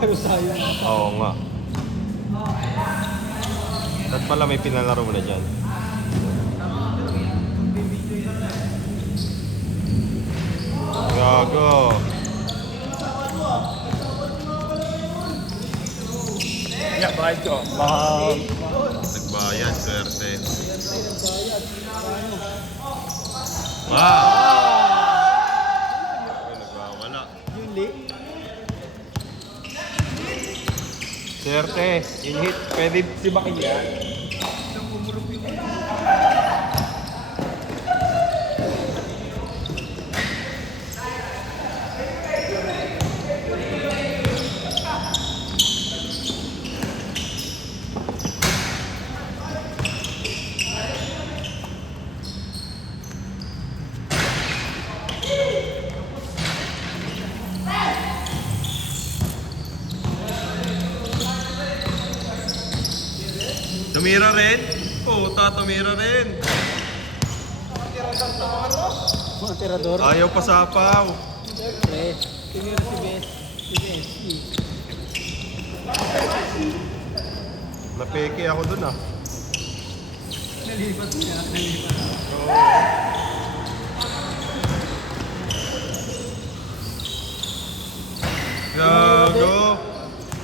Pero sayang. Oo nga. Ba't pala may pinalaro mo na dyan? Gago. Yeah, bayad ko. Nagbayad, swerte. Wow! Ay, nagwawala. Yung late. Swerte, in hit. Pwede si Bakilya. Tumira rin? Puta, tumira rin. Mga tirador. Ayaw pa sapaw. Siyempre. Tingnan si Bes. Si Bessie. Napeke ako dun ah. Nalipat niya. Nalipat. Gago.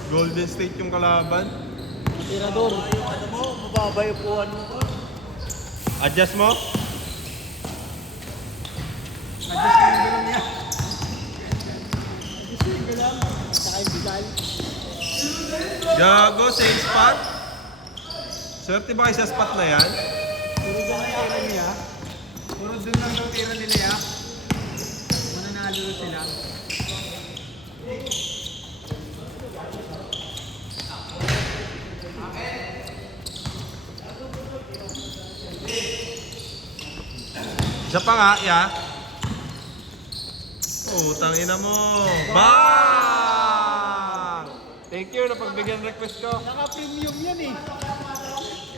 Golden State yung kalaban. Mga tirador. Ano mo? Mababa yung puwan mo. Adjust mo? Adjust yung lang niya. Adjust yung lang. Saka yung bigay. Gago, same spot. Swerte ba kayo sa spot na yan? Puro dyan ang tira niya. Puro dun lang daw tira nila ya. Mananalo sila. Isa pa nga, ya. Utang ina mo. Bang! Thank you, napagbigyan request ko. Naka-premium yan eh.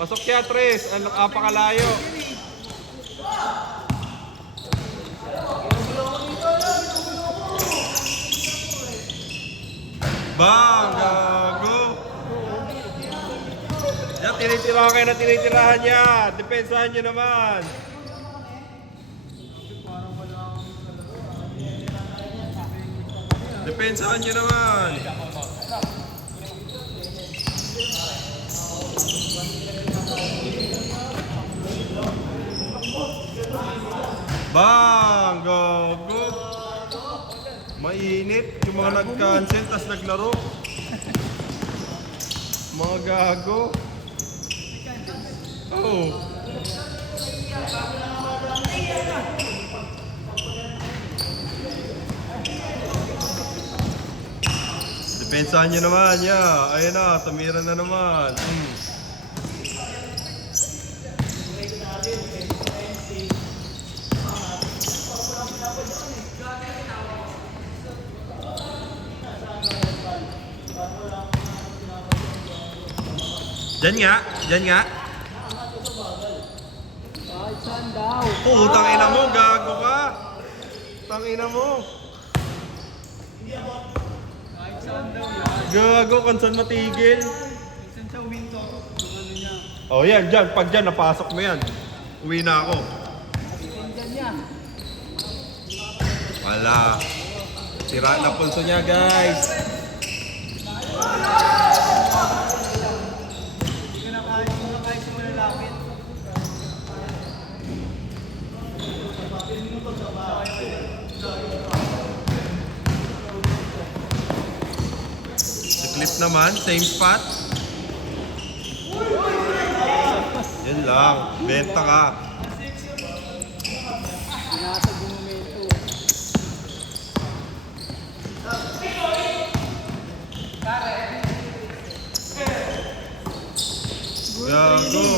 Pasok siya, Tres. Apakalayo. Bang! Gago! Yan, tinitirahan kayo na tinitirahan niya. Depensahan nyo naman. Depensahan nyo naman. Bang! Gago! Mainit. Yung mga nag-cancel tas naglaro. Mga gago. Oh. Depensahan nyo naman, ya. Ayun na, tumira na naman. Diyan nga, diyan nga. Kahit saan daw. Oh, tangina mo, gago ka. Tangina mo. Kahit saan daw yan. Gago, kansan matigil. Minsan sa uminto. Yung ano niya. Oh, yan, dyan. Pag dyan, napasok mo yan. Uwi na ako. Tingnan niya. Wala. Sira na pulso niya, guys. Hindi ka kahit sa malalapit. Sa clip naman, same spot. Yan lang. Benta ka. Pinatag yung momento. Gago.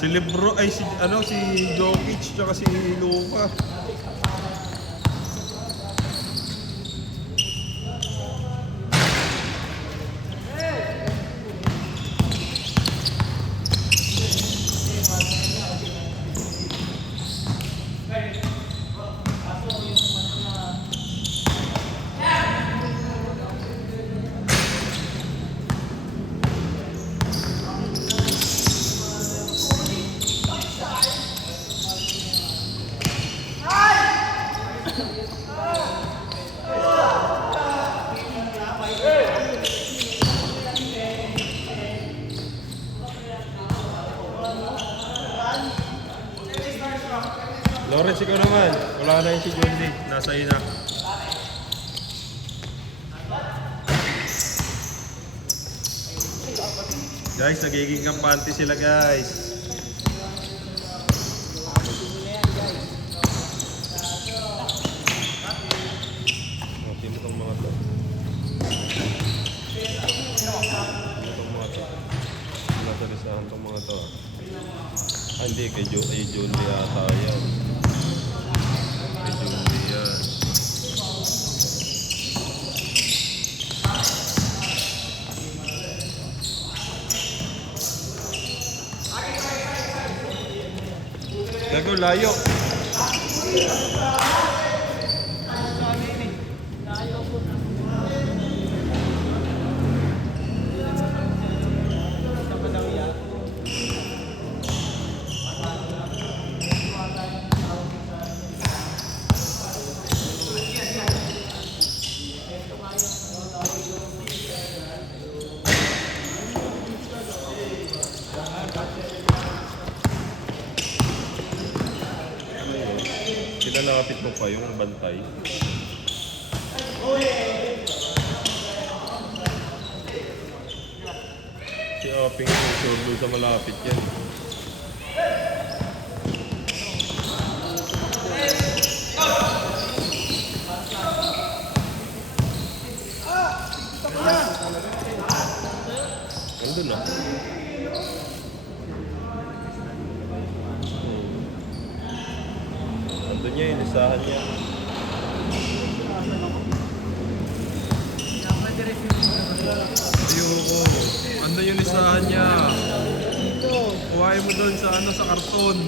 Si Lebron, ay si, ano, si Jokic, tsaka si Luka. Lawrence, ikaw naman. Wala na yung si Jundi. Nasa ina. Guys, nagiging kampante sila guys. Oh, sino tong mga to? Sino tong mga to? Nasa listahan tong mga to. Ah, hindi, kay Jundi yata yan. Kay Jundi yan. Gago, layo. Kinalapit mo pa yung bantay. Si Oping yung sure doon sa malapit yan. Nandun na. Nandun niya, inisahan niya. Ayoko. Nandun yung listahan niya. Kuhain mo doon sa ano, sa karton.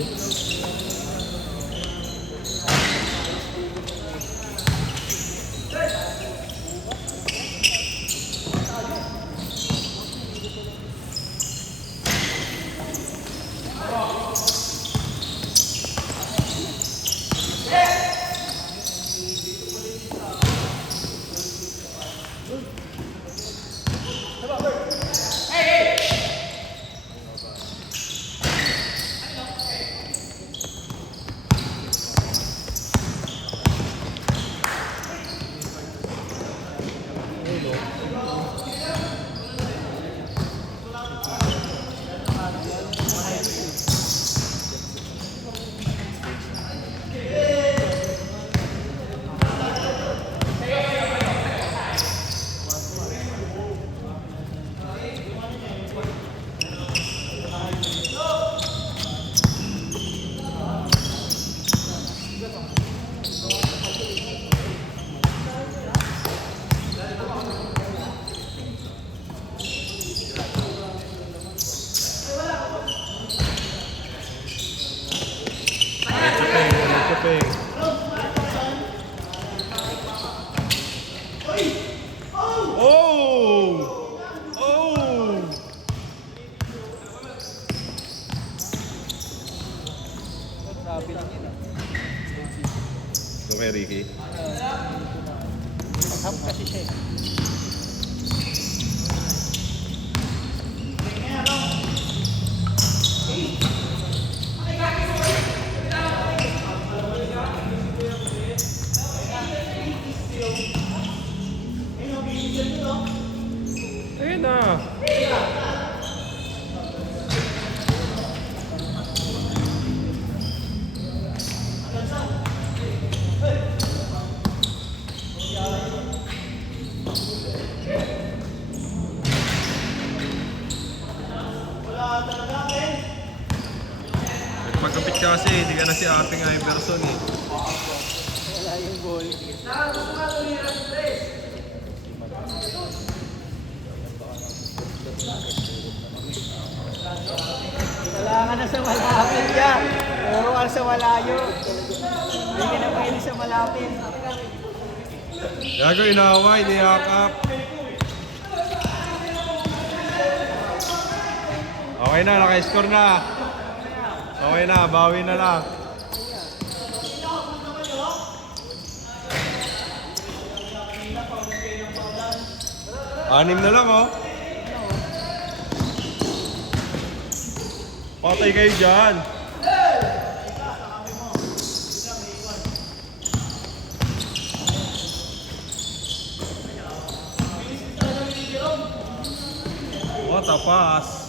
Oh! Oh! Sabi lang yun. Ito kay Ricky. Pag-hap kasi siya eh. Ayun na. Magkapit ka kasi, hindi ka na si Aping Iverson eh. Wala yung goal. Wala ka na sa malapit yan. Puro ka sa malayo. Hindi ka na pwede sa malapit. Gago, inaway, niyakap. Okay na, naka-score na. Okay na, bawi na lang. Anim na lang, oh. Patay kayo dyan. Oh, tapas.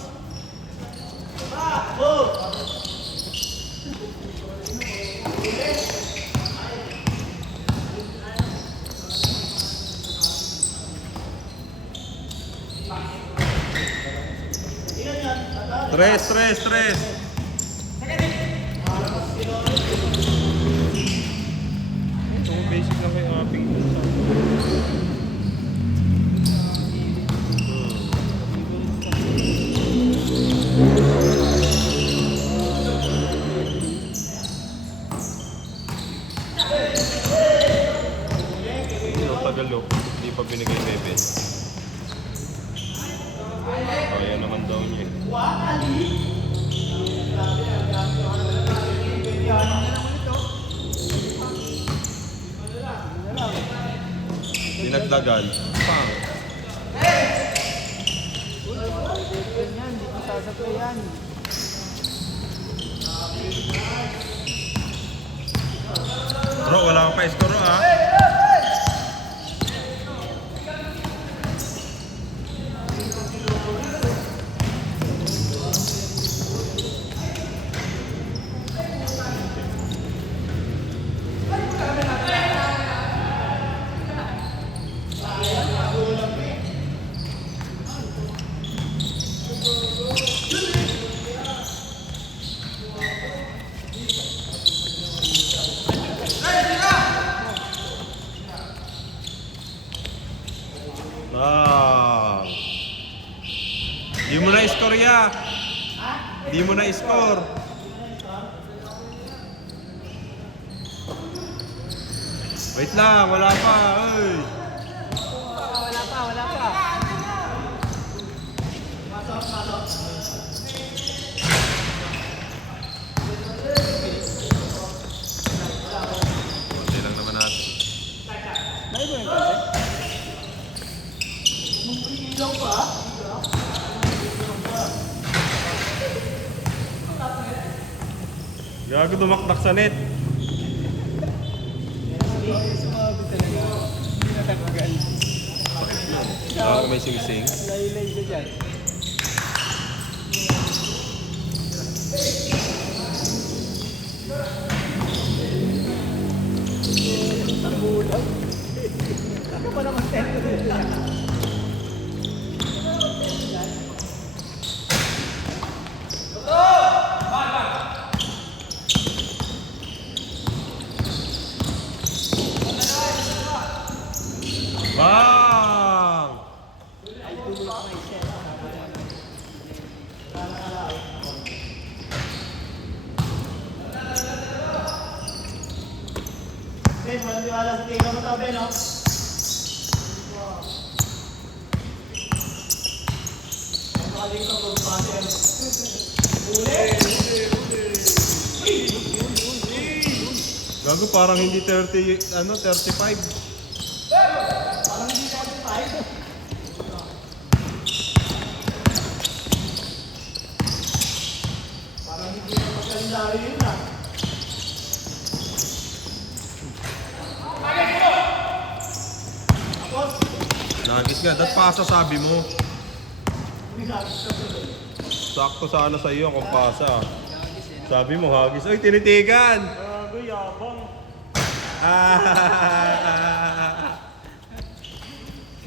Tres. Ito, basic lang kayo aping. Tagal, oh. Hindi pa binigay Bebe. Kaya naman daw niya. Dinagdagan. Pang. Ganyan, hindi ko sasapayan. Bro, wala kang pa-score, ha? Ah. Di mo na score ya. Di mo na score. Wait lang, wala pa. Oy. Wala pa. Konti lang naman natin. Dahil mo yung kasi? Gago dumakdak sa net. Sumabi talaga. Hindi natanggal. Gago may sing-sing. Laylay ka dyan. Nagulang. Ano pa naman tento nila? Bang! Ay, tuloy pa may set. Ben, walang diwala sa tingin mo to, Ben, no? Gago parang hindi 30, ano, 35. Parang hindi ka tayo. Parang hindi ka magkalindario yun, ah. Nagis nga, dat pasa sabi mo. Sakto sana sa iyo kung pasa. Sabi mo hagis. Ay, tinitigan! Gago, yabang. Ah,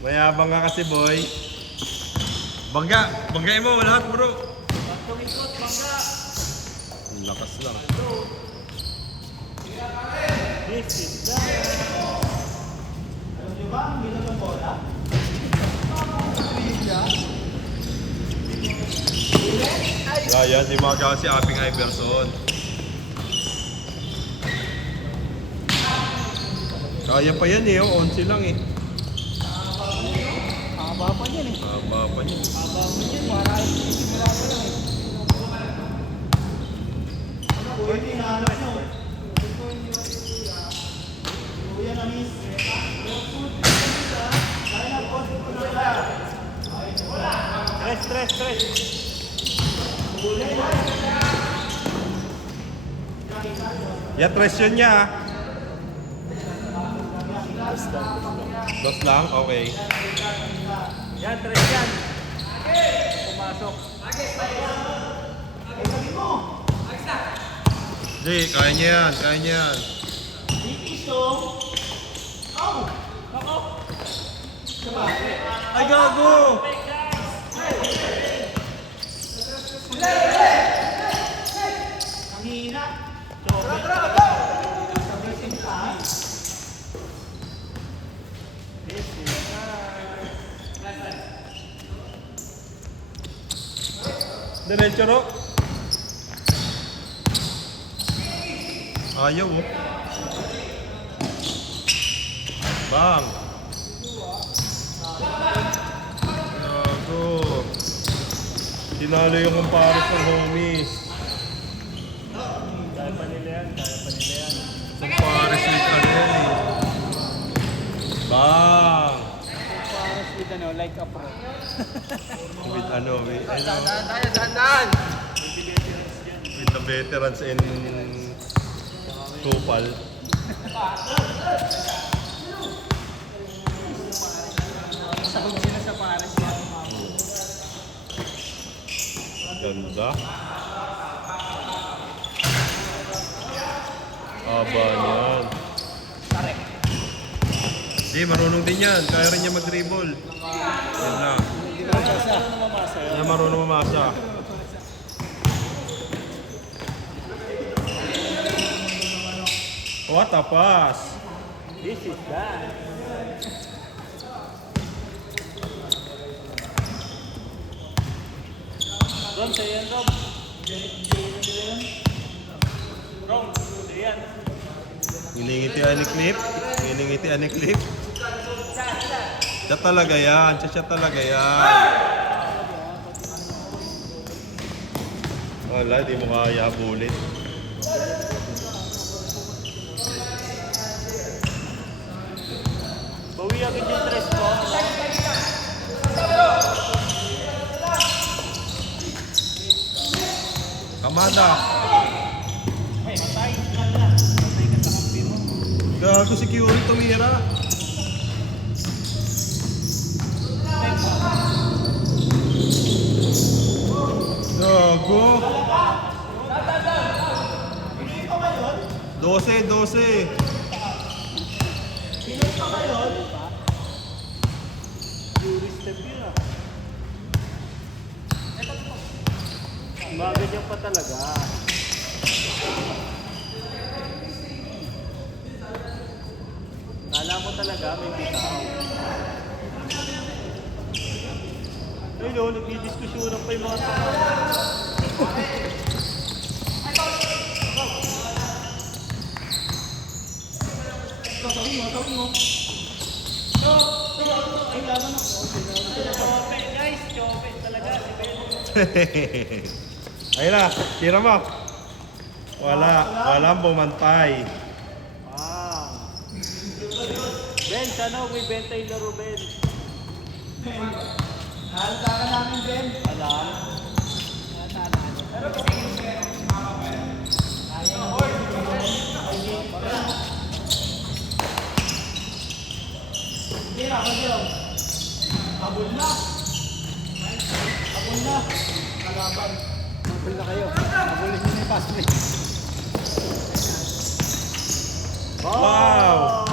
mayabang ka kasi, boy. Banggain mo lahat, bro. Tumikot, bangga. Ang lakas lang. This is the... Alam niyo ba, ang bilang ng bola? Kaya, di magawa si Aping Iverson. Kaya pa yan eh, 11 lang eh. Haba pa yan eh. Haba pa niya. Haba pa yan. Para simula pa lang eh. Pwede hinahanap nyo. Kuya na miss. Kaya na, post ko na. Stress. Tres yun niya. Dos lang? Okay. Yan, 3 yan. Pumasok. Hindi, kaya niya yan. Ay, gago! Diretso ro. Ayaw oh. Bang. Gago. Tinalo yung kumpares ng homies. Kaya pa nila yan. Kumpares with ano yan eh. Bang. Paras with ano, like a pro. With ano, Dahan! with the veterans in Tupal. Sabog sila sa paras yan. Ganda. Aba niyan. Hindi, marunong din yan. Kaya rin niya mag-dribble. Yan lang. Yan marunong mamasa. What a pass! This is that. Rom, sa'yo yan, Rom. Rom, sa'yo yan. Ngilingitian ni Clip. Siya talaga yan. Wala, di mo kaya bulit. Bawi agad yung stress ko. Kamada. Gago si Curie tumira. Gago. 12. Jury step yun ah. Bagay pa talaga. Kala mo talaga may bitaw. Ay no, nagdidiskusyonan pa yung mga tao. Chope guys, chope talaga si Ben. Ayun na, tira mo. Walang bumantay. Ah. Ben, sana may benta yung laro, Ben. Halata ka namin, Ben. Alam. Abol na. Kalaban. Abol na kayo. Abulin nyo na yung pass play. Wow!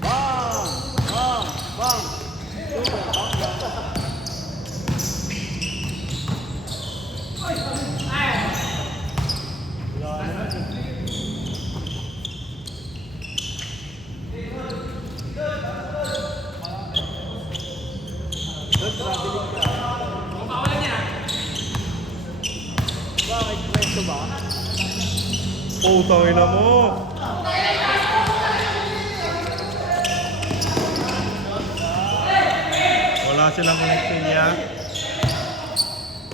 Bang! Bang! Bang! Super bang! Good traveling ka. Bakit? Pwesto ba? Putang ina mo. Wala silang connection niya.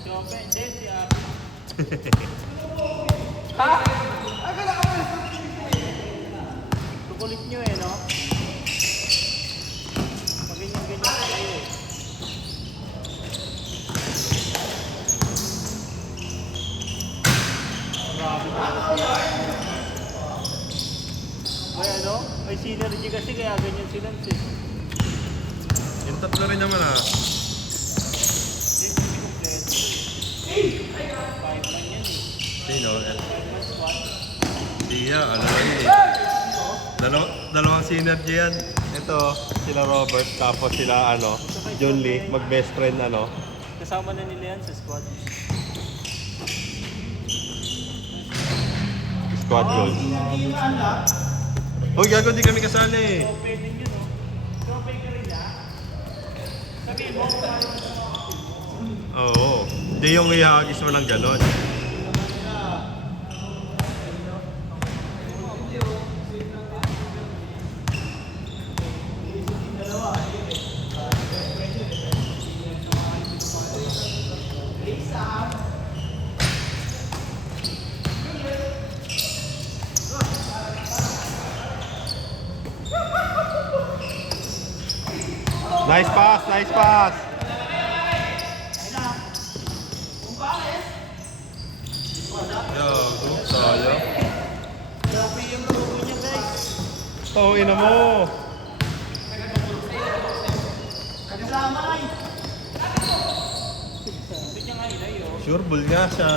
Chope, hindi siya. Ha? Agad ako. Tukulit nyo eh, no? Pag ganyan-ganyan kayo eh. May synergy kasi kaya ganyan si Lance eh. Yung tatlo rin naman ah. Hindi kompleto. 5 man yan eh. Sino? 5 man squad. Dia, ano yun eh. Dalawang synergy yan. Ito, sila Robert, tapos sila ano, John Lee, mag-best friend ano. Kasama na nila yan sa squad. Squad goal. Oh, gago, di kami kasali eh. So, pwede yun oh. So, pwede ka rin na. Sabihin mo, Oo. Hindi yung ihagis mo lang ganon. Nice pass, nice pass. Yo, sayang. grabe yung laro niya guys. Oh, ina mo. Hindi niya nga inay oh. Sure ball nga siya.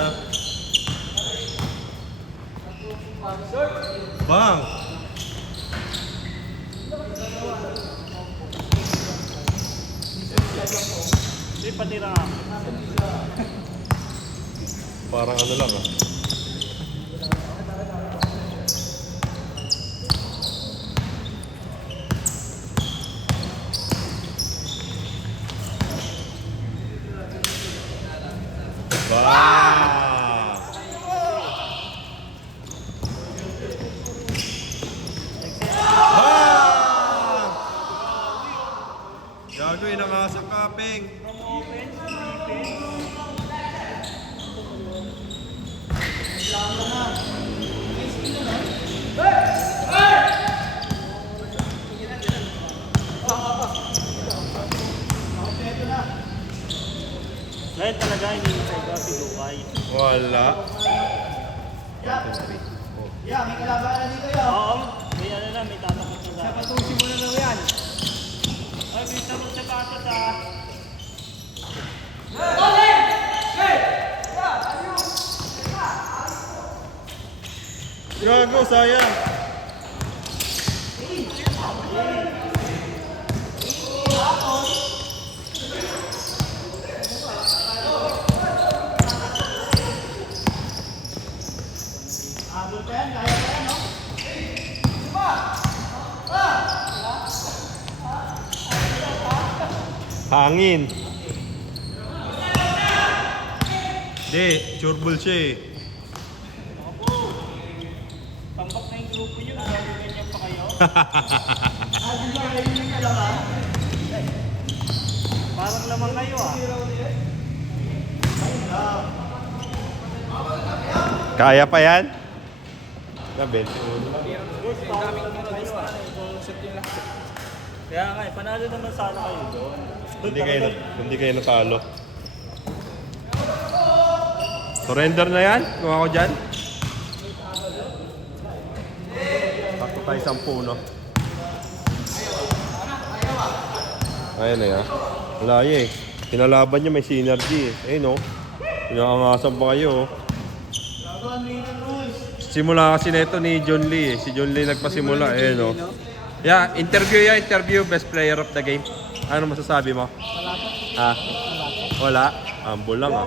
Bang! Hindi, patira nga. Parang ano lang ah. Bang! Bang! Gago, inangasa kapeng. From offense to defense. Lahat talaga hindi sa iba si Lukay. Wala. Oo, may ano na, may tatakot na dati. Patusin mo na daw yan. Ay, may takot sa katas ah. Gago, sayang. Hangin. Di, churbol siya eh. Tambak na yung grupo nyo, ganyan pa kayo. Parang lamang kayo ah. Kaya pa yan? Na 21 lang. Kaya nga, panalo naman sana kayo doon. Hindi kayo natalo. Surrender na yan? Kung ako dyan? Takto tayo 10, no? Ayan na yan. Wala eh. Kinalaban niya may synergy eh. Eh no? Pinakangasan pa kayo oh. Simula kasi nito ni John Lee eh. Si John Lee nagpasimula eh no? Yeah, interview, best player of the game. Ano masasabi mo? Ha? Wala? Humble lang ah.